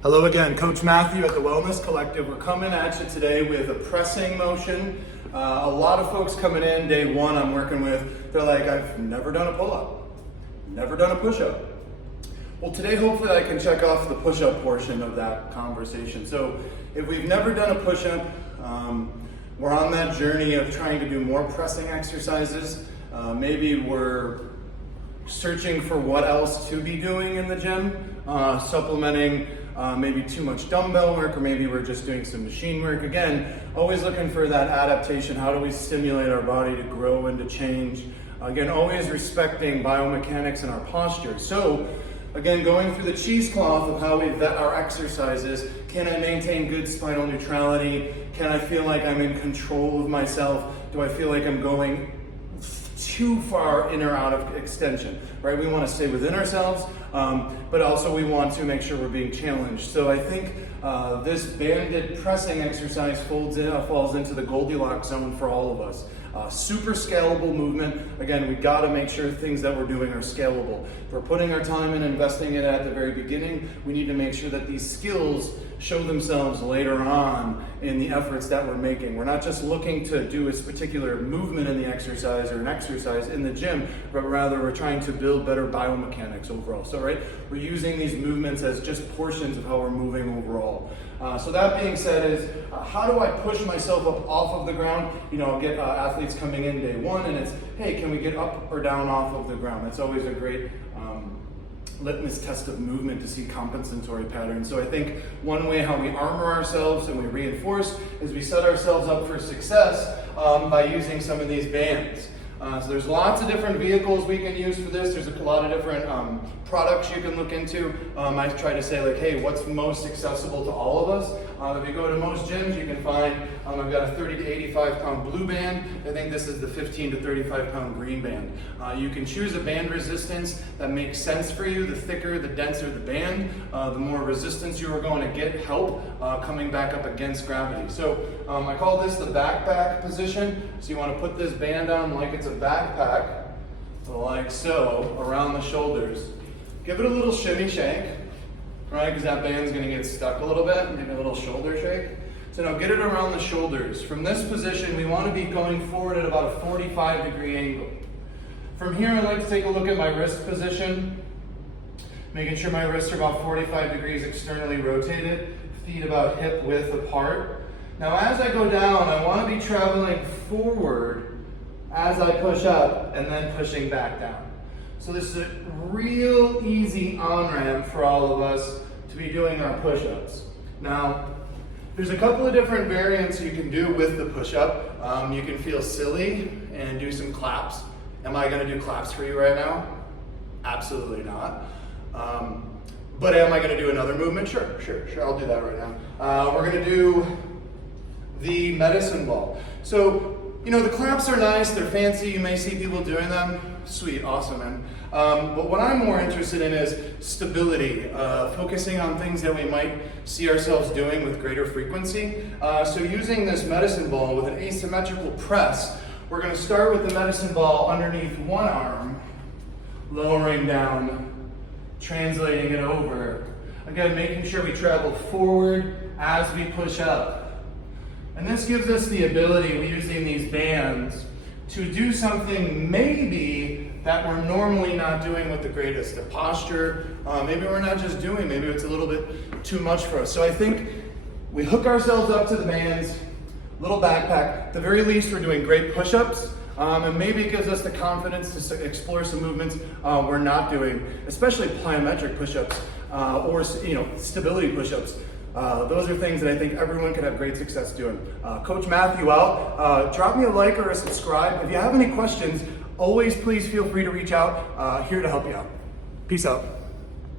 Hello again, Coach Matthew at the Wellness Collective. We're coming at you today with a pressing motion. A lot of folks coming in day one I'm working with, they're like, I've never done a pull-up, never done a push-up. Well, today hopefully I can check off the push-up portion of that conversation. So if we've never done a push-up, we're on that journey of trying to do more pressing exercises. Maybe we're searching for what else to be doing in the gym, supplementing maybe too much dumbbell work, or maybe we're just doing some machine work. Again, always looking for that adaptation. How do we stimulate our body to grow and to change? Again, always respecting biomechanics and our posture. So again, going through the cheesecloth of how we vet our exercises. Can I maintain good spinal neutrality? Can I feel like I'm in control of myself? Do I feel like I'm going too far in or out of extension, right? We want to stay within ourselves, but also we want to make sure we're being challenged. So I think this banded pressing exercise falls into the Goldilocks zone for all of us. Super scalable movement. Again, we got to make sure things that we're doing are scalable. If we're putting our time and investing it at the very beginning, we need to make sure that these skills show themselves later on in the efforts that we're making. We're not just looking to do a particular movement in the exercise or an exercise in the gym, but rather we're trying to build better biomechanics overall. So, right, we're using these movements as just portions of how we're moving overall. So that being said is, how do I push myself up off of the ground? You know, I'll get athletes coming in day one and it's, hey, can we get up or down off of the ground? That's always a great litmus test of movement to see compensatory patterns. So I think one way how we armor ourselves and we reinforce is we set ourselves up for success by using some of these bands. So there's lots of different vehicles we can use for this. There's a lot of different products you can look into. I try to say like, hey, what's most accessible to all of us? If you go to most gyms, you can find, I've got a 30 to 85 pound blue band. I think this is the 15 to 35 pound green band. You can choose a band resistance that makes sense for you. The thicker, the denser the band, the more resistance you are going to get help coming back up against gravity. So I call this the backpack position. So you want to put this band on like it's a backpack, like so, around the shoulders. Give it a little shimmy shake, right? Because that band's going to get stuck a little bit. Give it a little shoulder shake. So now get it around the shoulders. From this position, we want to be going forward at about a 45-degree angle. From here, I like to take a look at my wrist position, making sure my wrists are about 45 degrees externally rotated, feet about hip width apart. Now, as I go down, I want to be traveling forward as I push up and then pushing back down. So this is a real easy on-ramp for all of us to be doing our push-ups. Now, there's a couple of different variants you can do with the push-up. You can feel silly and do some claps. Am I going to do claps for you right now? Absolutely not. But am I going to do another movement? Sure, I'll do that right now. We're going to do the medicine ball. So, you know, the claps are nice, they're fancy, you may see people doing them. Sweet, awesome, man. But what I'm more interested in is stability, focusing on things that we might see ourselves doing with greater frequency. So using this medicine ball with an asymmetrical press, we're going to start with the medicine ball underneath one arm, lowering down, translating it over. Again, making sure we travel forward as we push up. And this gives us the ability, using these bands, to do something maybe that we're normally not doing with the greatest. The posture, maybe we're not just doing, maybe it's a little bit too much for us. So I think we hook ourselves up to the bands, little backpack. At the very least, we're doing great push-ups, and maybe it gives us the confidence to explore some movements we're not doing, especially plyometric push-ups or stability push-ups. Those are things that I think everyone can have great success doing. Coach Matthew out. Drop me a like or a subscribe. If you have any questions, always please feel free to reach out. Here to help you out. Peace out.